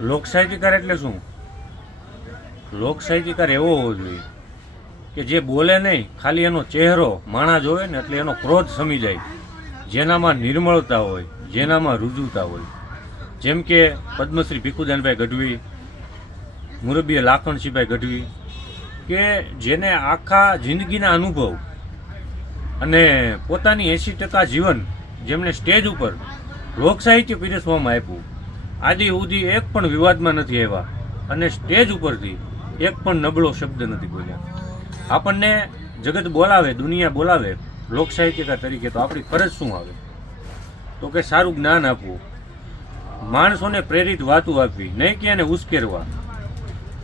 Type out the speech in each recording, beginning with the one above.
લોકસાહિત્યકાર એટલે શું? લોકસાહિત્યકાર એવો હોવો જોઈએ કે જે બોલે નહીં, ખાલી એનો ચહેરો માણા જોવે ને એટલે એનો ક્રોધ સમી જાય. જેનામાં નિર્મળતા હોય, જેનામાં રુજુતા હોય. જેમ કે પદ્મશ્રી ભીખુદાનભાઈ ગઢવી, મુરબીએ લાખણસિંહભાઈ ગઢવી, કે જેને આખા જિંદગીના અનુભવ અને પોતાની એંસી ટકા જીવન જેમણે સ્ટેજ ઉપર લોકસાહિત્ય પીરસવામાં આપ્યું આદિ સુધી એક પણ વિવાદમાં નથી આવ્યા અને સ્ટેજ ઉપરથી એક પણ નબળો શબ્દ નથી બોલ્યા. આપણને જગત બોલાવે, દુનિયા બોલાવે, લોકસાહિત્યકાર તરીકે તો આપણી ફરજ શું આવે? તો કે સારું જ્ઞાન આપવું. માણસોને પ્રેરિત વાતું આપવી, નહીં કે એને ઉશ્કેરવા.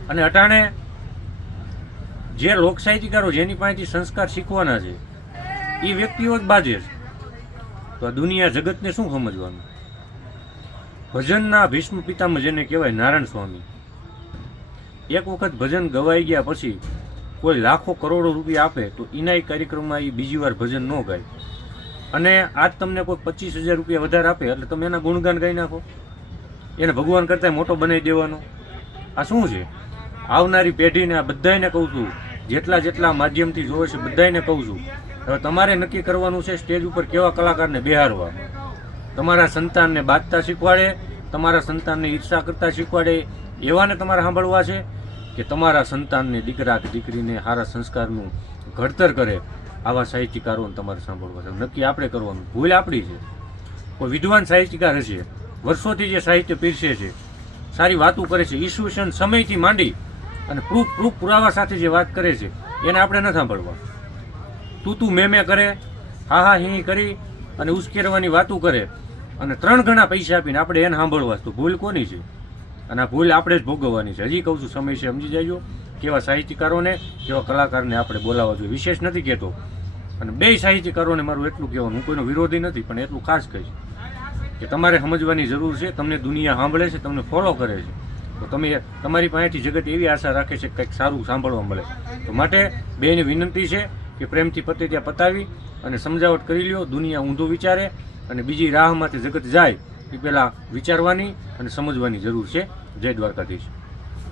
અને અટાણે જે લોકસાહિત્યકારો જેની પાસેથી સંસ્કાર શીખવાના છે એ વ્યક્તિઓ જ બાજે છે. તો આ દુનિયા જગતને શું સમજવાનું? ભજનના ભીષ્મ પિતામ જેને કહેવાય નારાયણ સ્વામી. એક વખત ભજન ગવાઈ ગયા પછી કોઈ લાખો કરોડો રૂપિયા આપે તો ઇનાય કાર્યક્રમમાં એ બીજી વાર ભજન ન ગાય. અને આજ તમને કોઈ પચીસ હજાર રૂપિયા વધારે આપે એટલે તમે એના ગુણગાન ગાઈ નાખો. એને ભગવાન કરતાં મોટો બનાવી દેવાનો. આ શું છે? આવનારી પેઢીને આ બધાને કહું છું, જેટલા જેટલા માધ્યમથી જોવે છે બધાને કહું છું, હવે તમારે નક્કી કરવાનું છે સ્ટેજ ઉપર કેવા કલાકારને બેહારવા. તમારા સંતાનને બાંધતા શીખવાડે, તમારા સંતાનને ઈર્ષા કરતા શીખવાડે, એવાને તમારે સાંભળવા છે કે તમારા સંતાનને દીકરા કે દીકરીને સારા સંસ્કારનું ઘડતર કરે, આવા સાહિત્યકારોને તમારે સાંભળવા છે. નક્કી આપણે કરવાનું. ભૂલ આપણી છે. કોઈ વિદ્વાન સાહિત્યકાર હશે, વર્ષોથી જે સાહિત્ય પીરસે છે, સારી વાતો કરે છે ઈસવીસન સમયથી માંડી અને પ્રૂફ પ્રૂફ પુરાવા સાથે જે વાત કરે છે, એને આપણે ન સાંભળવા. તું તું, મેં મેં કરે હા હા, હિ કરી અને ઉશ્કેરવાની વાતો કરે અને ત્રણ ગણા પૈસા આપીને આપણે એને સાંભળવા તો ભૂલ કોની છે? અને આ ભૂલ આપણે જ ભોગવવાની છે. હજી કહું છું, સમય છે, સમજી જાયજો કેવા સાહિત્યકારોને, કેવા કલાકારને આપણે બોલાવવા જોઈએ. વિશેષ નથી કહેતો. અને બે સાહિત્યકારોને મારું એટલું કહેવાનું, હું કોઈનો વિરોધી નથી, પણ એટલું ખાસ કહીશ કે તમારે સમજવાની જરૂર છે, તમને દુનિયા સાંભળે છે, તમને ફોલો કરે છે. તો તમે તમારી પાસેથી જગત એવી આશા રાખે છે કંઈક સારું સાંભળવા મળે. તો માટે બેની વિનંતી છે કે પ્રેમથી પતે ત્યાં પતાવી અને સમજાવટ કરી લ્યો, દુનિયા ઊંધું વિચારે અને બીજી રાહમાંથી જગત જાય એ પહેલાં વિચારવાની અને સમજવાની જરૂર છે. જય દ્વારકાધીશ.